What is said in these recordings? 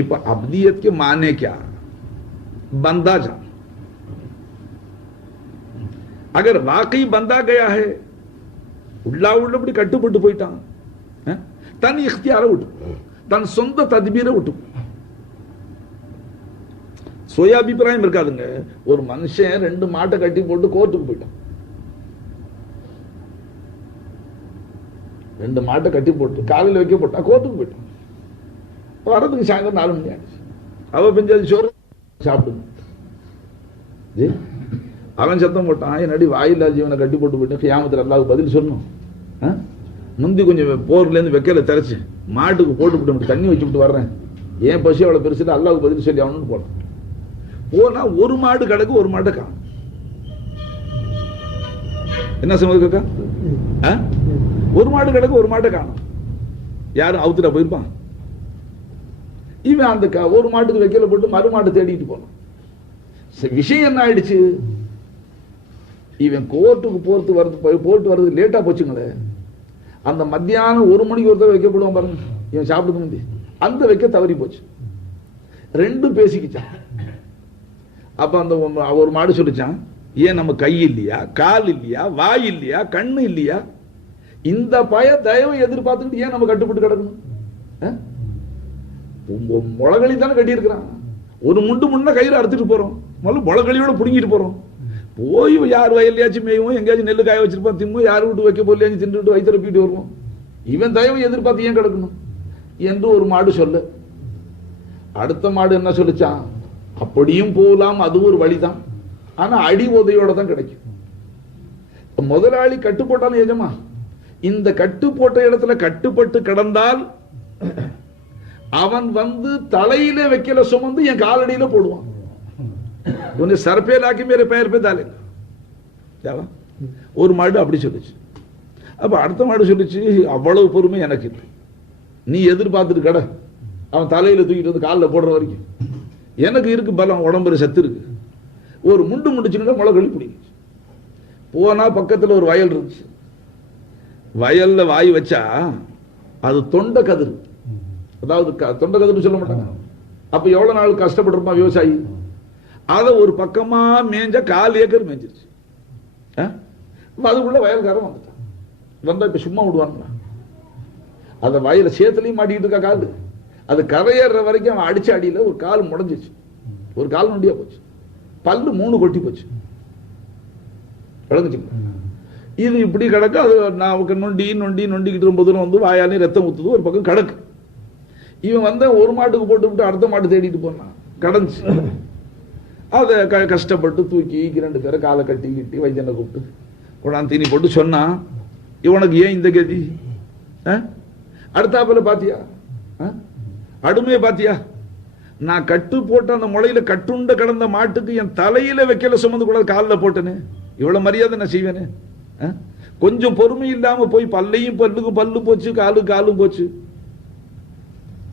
இப்ப அப்தியத் के माने क्या बंदा जान अगर वाकई बंदा गया है உள்ளபடி கட்டுப்பட்டு போயிட்டான் தன் இख्तियार விட்டு தன் சொந்த தத்பீரை விட்டு சுய அபிப்பிராயம் இருக்காதுங்க. ஒரு மனுஷன் 2 மாட்டை கட்டி போட்டு கோர்ட்டுக்கு போயிட்டான். 2 மாட்டை கட்டி போட்டு காலையில் வைக்க போட்டா கோர்ட்டுக்கு போயிட்டான். வரதுக்கு சாயந்தரம் 4 மணி ஆயிடுச்சு. அவ பெஞ்சாது சோறு சாப்பிடுங்க. அவன் சத்தம் போட்டான், என்னடி வாயில்லா ஜீவனை கட்டி போட்டு போயிட்டு கியாமத்தில் அல்லாஹ்வுக்கு பதில் சொல்லணும். முந்தி கொஞ்சம் போர்லேருந்து வைக்கல திறச்சு மாட்டுக்கு போட்டு தண்ணி வச்சுட்டு வர்றேன், ஏன் பசி அவ்வளோ பெருசு அல்லாஹ்வுக்கு பதில் சொல்லி ஆகணும்னு போனேன். போனா ஒரு மாடு கிடக்கு, ஒரு மாட்டை காணும். என்ன சொல்லுங்க காக்கா? ஒரு மாடு கிடக்கு, ஒரு மாட்டை காணும். யாரும் அவுத்துட்டா போயிருப்பான். இவன் அந்த ஒரு மாட்டுக்கு வைக்கல போட்டு மறு மாட்டை தேடிட்டு போனான். விஷயம் என்ன ஆயிடுச்சு, இவன் கோர்ட்டுக்கு போட்டு வர்றது லேட்டா போச்சுங்களே. அந்த மத்தியானம் 1 மணிக்கு ஒருத்தர் வைக்கப்படுவான் பாருங்க, இவன் சாப்பிடுறது முந்தி அந்த வைக்க தவறி போச்சு. 2 பேசிக்கிச்சான். அப்ப அந்த ஒரு மாடு சொல்லிச்சான், ஏன் நம்ம கை இல்லையா, கால் இல்லையா, வாய் இல்லையா, கண்ணு இல்லையா, இந்த பய தயவை எதிர்பார்த்துக்கிட்டு ஏன் நம்ம கட்டுப்பட்டு கிடக்கணும்? முளகளி தானே கட்டி இருக்கிறான். ஒரு முன்ன கயிறு அறுத்துட்டு போறோம், முதல்ல முளகளியோட புடுங்கிட்டு போறோம். போய் யார் வயல்லையாச்சும் மேயும், எங்கேயாச்சும் நெல்லு காய வச்சிருப்பான் திம்மும், யார் வீட்டு வைக்க போலையாச்சும் தின்னுட்டு வயிற்றுப்பிட்டு வருவோம். இவன் தயவை எதிர்பார்த்து ஏன் கிடக்கணும் என்று ஒரு மாடு சொல்ல. அடுத்த மாடு என்ன சொல்லிச்சான், அப்படியும் போகலாம், அது ஒரு வழிதான், ஆனா அடி உதையோட தான் கிடைக்கும். முதலாளி கட்டு போட்டாலும் ஏஜமா, இந்த கட்டு போட்ட இடத்துல கட்டுப்பட்டு கிடந்தால் அவன் வந்து தலையில வைக்கல சுமந்து என் காலடியில போடுவான். உன்னை சர்பே லாக்கி மேரே பெயர் பே தாலேங்க. ஒரு மாடு அப்படி சொல்லிச்சு. அப்ப அடுத்த மாடு சொல்லிச்சு, அவ்வளவு பொறுமை எனக்கு இல்லை, நீ எதிர்பார்த்துட்டு கடை, அவன் தலையில தூக்கிட்டு வந்து காலில் போடுற வரைக்கும் எனக்கு இருக்கு பலம், உடம்புல சத்து இருக்கு. ஒரு முடிச்சுன்னா முளை பிடிக்குச்சு. போனா பக்கத்துல ஒரு வயல் இருந்துச்சு. வயல்ல வாய் வச்சா அது தொண்டை கதிர், அதாவது தொண்டை கதிர்னு சொல்ல மாட்டாங்க. அப்ப எவ்வளவு நாள் கஷ்டப்பட்டிருப்பான் விவசாயி. அதை ஒரு பக்கமா மேஞ்ச 4 ஏக்கர் மேஞ்சிருச்சு. அதுக்குள்ள வயல்காரன் வந்துட்டான். வந்தா இப்ப சும்மா விடுவானுங்களா? அந்த வயல சேத்துலையும் மாட்டிக்கிட்டு இருக்கா காலு. அது கரையேற வரைக்கும் அவன் அடிச்ச அடியில ஒரு கால் முடஞ்சிச்சு, ஒரு கால் நொண்டியா போச்சு, பல்லு 3 கொட்டி போச்சு. விளங்குச்சு. இது இப்படி கிடக்கு. அது நான் நொண்டிக்கிட்டு ரொம்ப தூரம் வந்து வாயாலையும் ரத்தம் ஊத்துது, ஒரு பக்கம் கிடக்கு. இவன் வந்த ஒரு மாட்டுக்கு போட்டு விட்டு அடுத்த மாட்டு தேடிட்டு போனான், கடந்துச்சு. அதை கஷ்டப்பட்டு தூக்கி 2 பேரை காலை கட்டி வைத்தியனை கூப்பிட்டு கொண்டாந்து தீனி போட்டு சொன்னா, இவனுக்கு ஏன் இந்த கதி? அடுத்தாப்புல பாத்தியா, அடுமையை பாத்தியா, நான் கட்டு போட்ட அந்த முளையில கட்டுண்ட கடந்த மாட்டுக்கு என் தலையில வைக்கல சுமந்து கூட காலில் போட்டேன்னு, இவ்வளவு மரியாதை நான் செய்வேனே? கொஞ்சம் பொறுமை இல்லாம போய் பல்லுக்கு பல்லு போச்சு, காலும் போச்சு.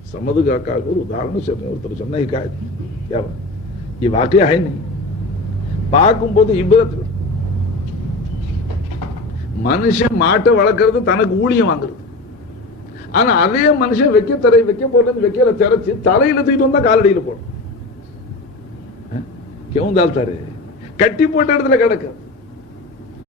समझ का ஒரு உதாரணம் சொல்றேன். ஒருத்தர் சொன்ன ये वाकया है नहीं. பார்க்கும்போது இப்ரத். மனுஷன் மாட்டை வளர்க்கறது தனக்கு ஊழியம் வாங்குறது. ஆனா அதே மனுஷன் வைக்க போறது வைக்கல திறச்சு தலையில தூக்கிட்டு வந்தா காலடியில போடும். கேவும் தாழ்த்தாரு, கட்டி போட்ட இடத்துல கிடக்கு.